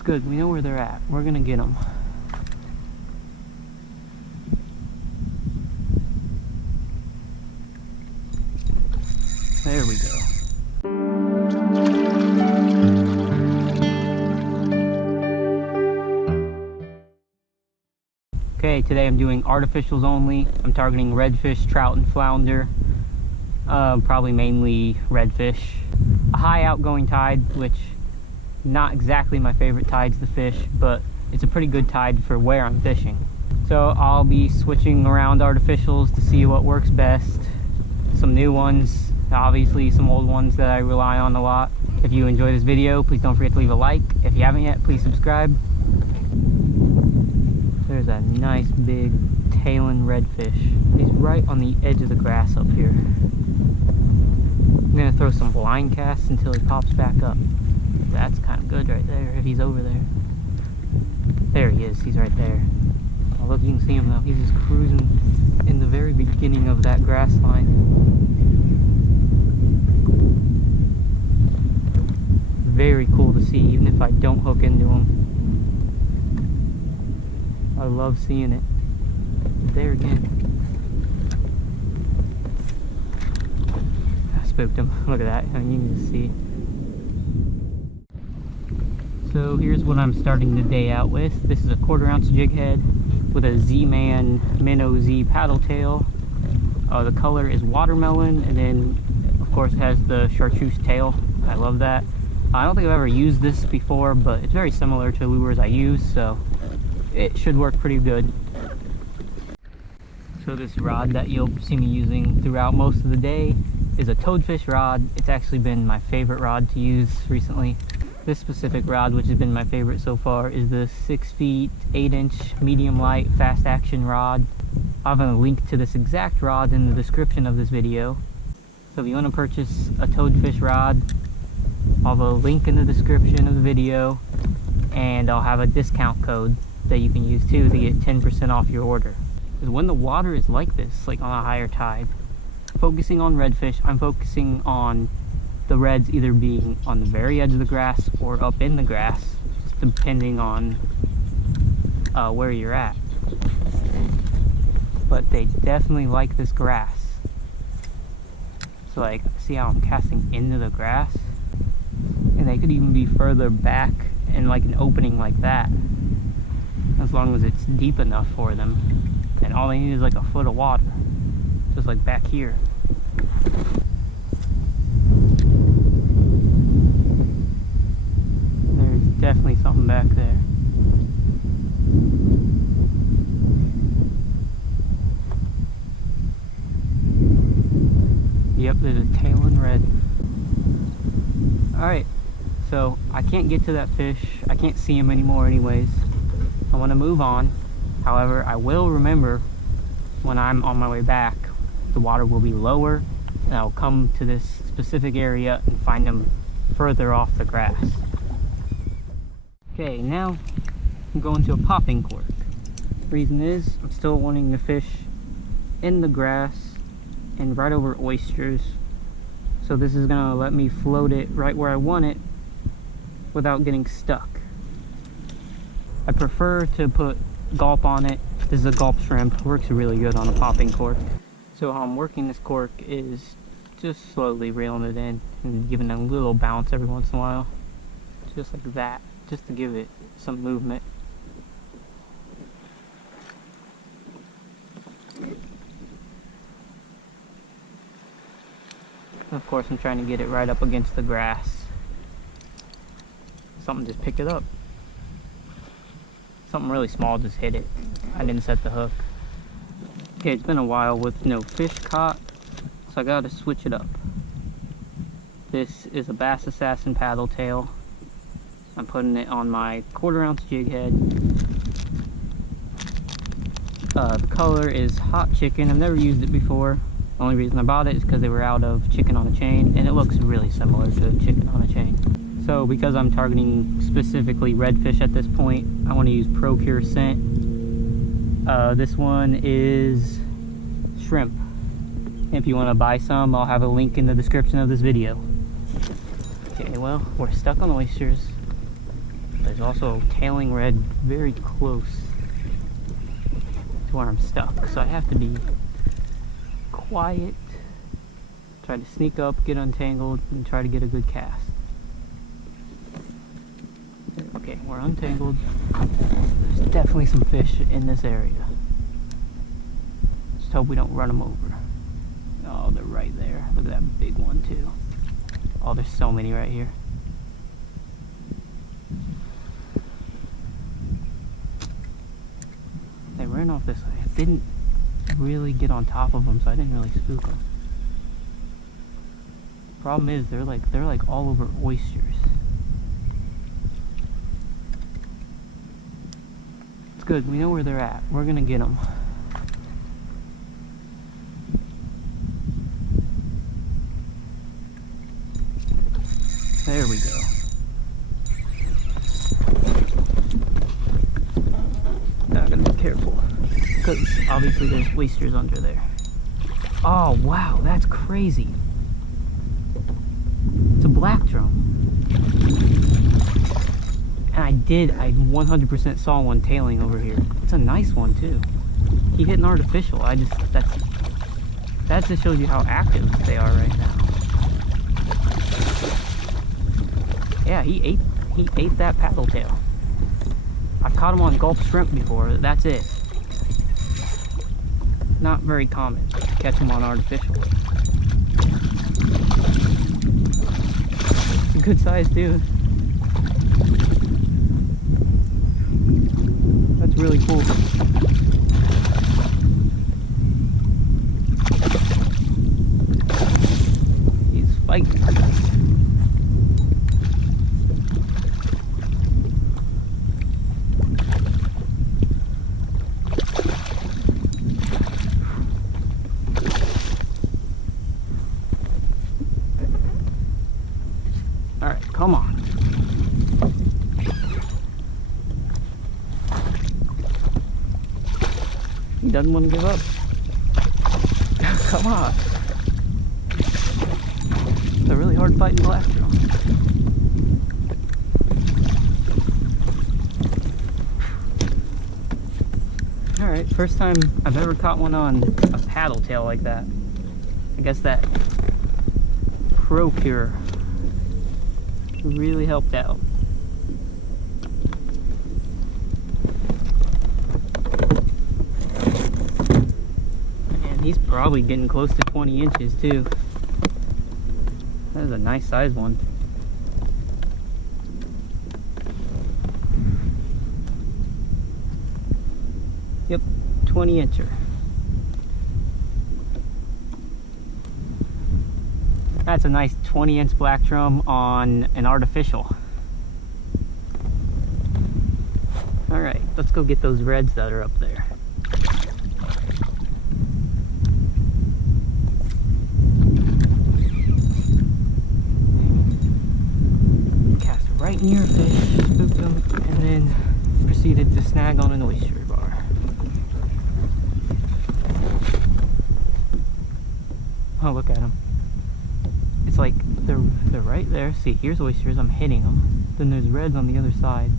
It's good, we know where they're at. We're gonna get them. There we go. Okay, today I'm doing artificials only. I'm targeting redfish, trout, and flounder. Probably mainly redfish. A high outgoing tide, which not exactly my favorite tides to fish, but it's a pretty good tide for where I'm fishing. So I'll be switching around artificials to see what works best. Some new ones, obviously some old ones that I rely on a lot. If you enjoy this video, please don't forget to leave a like. If you haven't yet, please subscribe. There's a nice big tailing redfish. He's right on the edge of the grass up here. I'm gonna throw some blind casts until he pops back up. That's kind of good right there, if he's over there. There he is, he's right there. Oh, look, you can see him though. He's just cruising in the very beginning of that grass line. Very cool to see, even if I don't hook into him. I love seeing it. There again. I spooked him. Look at that. I mean, you can see. So here's what I'm starting the day out with. This is a 1/4 ounce jig head with a Z-Man Minnow Z paddle tail. The color is watermelon, and then of course it has the chartreuse tail. I love that. I don't think I've ever used this before, but it's very similar to lures I use, so it should work pretty good. So this rod that you'll see me using throughout most of the day is a toadfish rod. It's actually been my favorite rod to use recently. This specific rod, which has been my favorite so far, is the 6 feet 8 inch medium light fast action rod. I'll have a link to this exact rod in the description of this video. So if you want to purchase a toadfish rod, I'll have a link in the description of the video, and I'll have a discount code that you can use too to get 10% off your order. Because when the water is like this, like on a higher tide, focusing on redfish, I'm focusing on the reds either being on the very edge of the grass or up in the grass, just depending on where you're at. But they definitely like this grass. So like, see how I'm casting into the grass? And they could even be further back in like an opening like that, as long as it's deep enough for them. And all they need is like a foot of water, just like back here. There's definitely something back there. Yep, there's a tailing red. Alright, so I can't get to that fish. I can't see him anymore anyways. I want to move on. However, I will remember when I'm on my way back, the water will be lower, and I'll come to this specific area and find them further off the grass. Okay, now I'm going to a popping cork. Reason is, I'm still wanting to fish in the grass and right over oysters. So this is gonna let me float it right where I want it without getting stuck. I prefer to put Gulp on it. This is a Gulp shrimp. Works really good on a popping cork. So how I'm working this cork is just slowly reeling it in and giving it a little bounce every once in a while. Just like that, just to give it some movement. Of course, I'm trying to get it right up against the grass. Something just picked it up. Something really small just hit it. I didn't set the hook. Okay, it's been a while with no fish caught, so I gotta switch it up. This is a Bass Assassin paddle tail. I'm putting it on my 1/4 ounce jig head. The color is Hot Chicken. I've never used it before. The only reason I bought it is because they were out of chicken on a chain, and it looks really similar to chicken on a chain. So because I'm targeting specifically redfish at this point, I want to use ProCure scent. This one is shrimp. If you want to buy some, I'll have a link in the description of this video. Okay, well, we're stuck on oysters. there's also tailing red very close to where I'm stuck, so I have to be quiet, try to sneak up, get untangled, and try to get a good cast. Okay, we're untangled. There's definitely some fish in this area. Just hope we don't run them over. Oh, they're right there. Look at that big one too. Oh, there's so many right here. They ran off this way. I didn't really get on top of them, so I didn't really spook them. Problem is, they're like all over oysters. It's good. We know where they're at. We're gonna get them. There we go. Now I gotta be careful, because obviously there's oysters under there. Oh wow, that's crazy. It's a black drum. And I 100% saw one tailing over here. It's a nice one too. He hit an artificial. That just shows you how active they are right now. Yeah, he ate that paddle tail. I've caught him on Gulp shrimp before. That's it. Not very common to catch him on artificial. It's a good size too. That's really cool. He's fighting. Alright, come on. He doesn't want to give up. Come on. It's a really hard fighting black drum. Alright, first time I've ever caught one on a paddle tail like that. I guess that Pro Cure really helped out. And he's probably getting close to 20 inches too. That is a nice size one. Yep, 20 incher. That's a nice 20-inch black drum on an artificial. Alright, let's go get those reds that are up there. Cast right near a fish, spooked him, and then proceeded to snag on an oyster bar. Oh, look at him. It's like they're right there. See, here's oysters. I'm hitting them. Then there's reds on the other side.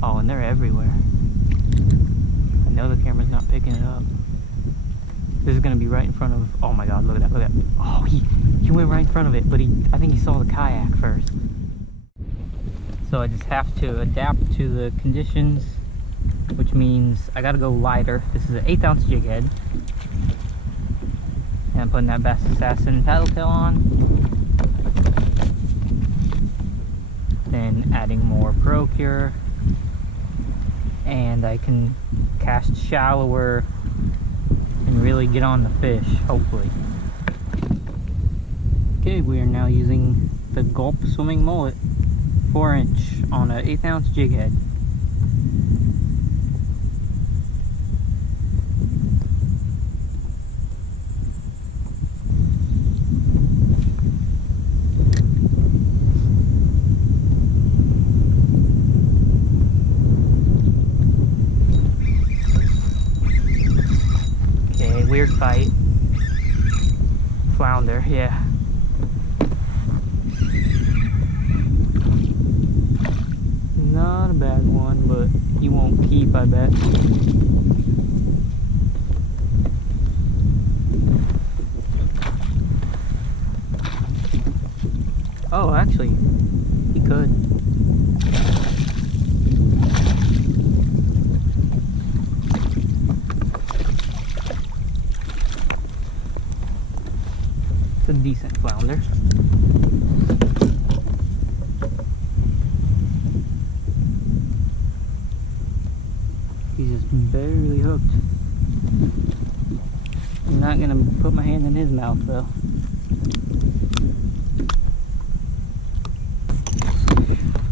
Oh, and they're everywhere. I know the camera's not picking it up. This is gonna be right in front of. Oh my God! Look at that! Look at that! Oh, he went right in front of it, but I think he saw the kayak first. So I just have to adapt to the conditions, which means I gotta go lighter. This is an 1/8 ounce jig head. And I'm putting that Bass Assassin paddle tail on. Then adding more Pro Cure. And I can cast shallower and really get on the fish, hopefully. Okay, we are now using the Gulp swimming mullet 4-inch on an 1/8 ounce jig head. Weird fight. Flounder, yeah. Not not a bad one, but he won't keep, I bet. Oh, actually, he could. It's a decent flounder. He's just barely hooked. I'm not gonna put my hand in his mouth though.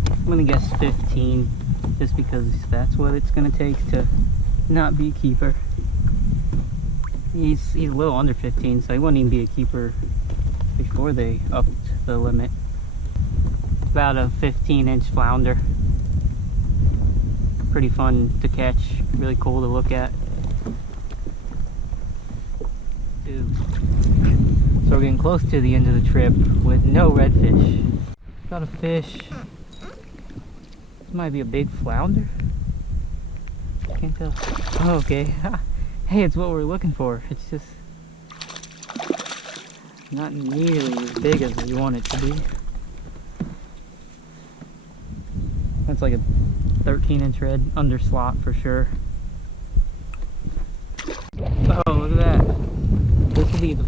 I'm gonna guess 15, just because that's what it's gonna take to not be a keeper. He's a little under 15, so he wouldn't even be a keeper before they upped the limit. About a 15-inch flounder. Pretty fun to catch, really cool to look at. So we're getting close to the end of the trip with no redfish. Got a fish. This might be a big flounder. Can't tell. Oh, okay. Hey, it's what we're looking for. It's just not nearly as big as we want it to be. That's like a 13-inch red under slot for sure. Oh, look at that. This will be the...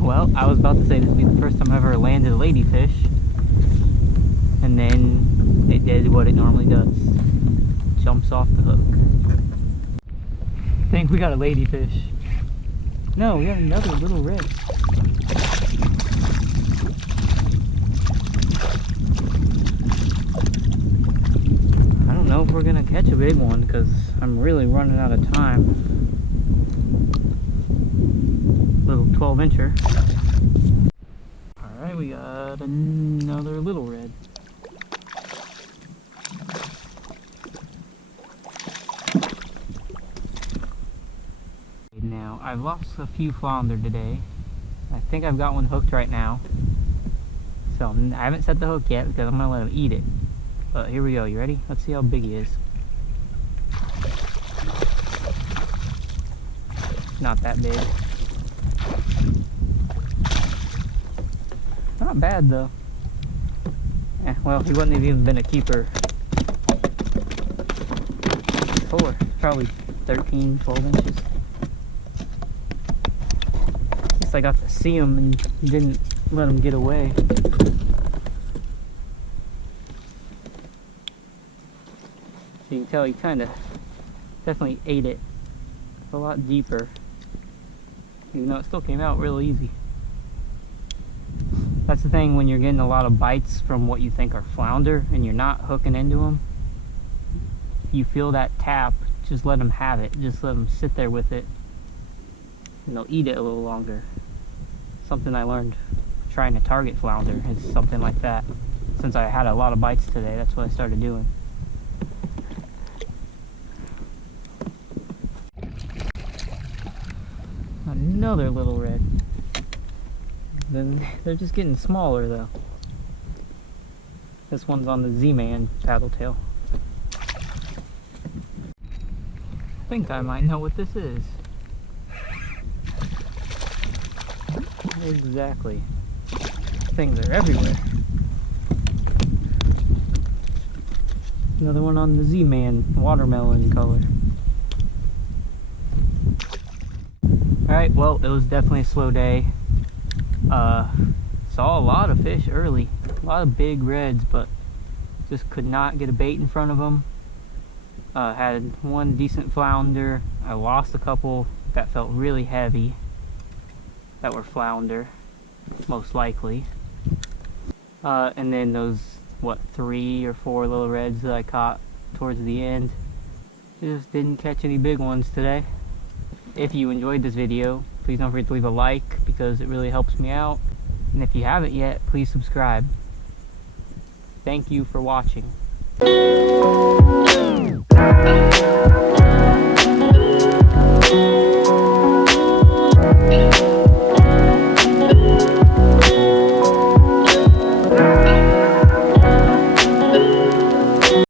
Well, I was about to say this will be the first time I ever landed a ladyfish. And then it did what it normally does. Jumps off the hook. I think we got a ladyfish. No, we got another little red. I don't know if we're gonna catch a big one because I'm really running out of time. Little 12-incher. Alright, we got another little red. Now, I've lost a few flounder today. I think I've got one hooked right now. So, I haven't set the hook yet because I'm going to let him eat it. But here we go. You ready? Let's see how big he is. Not that big. Not bad though. Well, he wouldn't have even been a keeper. Before. Probably 13, 12 inches. I got to see him and didn't let him get away. So you can tell he kind of definitely ate it. It's a lot deeper, even though it still came out real easy. That's the thing when you're getting a lot of bites from what you think are flounder and you're not hooking into them. If you feel that tap, just let them have it. Just let them sit there with it and they'll eat it a little longer. Something I learned trying to target flounder is something like that. Since I had a lot of bites today, that's what I started doing. Another little red. Then they're just getting smaller though. This one's on the Z-Man paddle tail. I think I might know what this is. Exactly. Things are everywhere. Another one on the Z-Man watermelon color. Alright, well, it was definitely a slow day. Saw a lot of fish early. A lot of big reds, but just could not get a bait in front of them. Had one decent flounder. I lost a couple that felt really heavy. That were flounder, most likely. And then those, what, 3 or 4 little reds that I caught towards the end. Just didn't catch any big ones today. If you enjoyed this video, please don't forget to leave a like because it really helps me out. And if you haven't yet, please subscribe. Thank you for watching.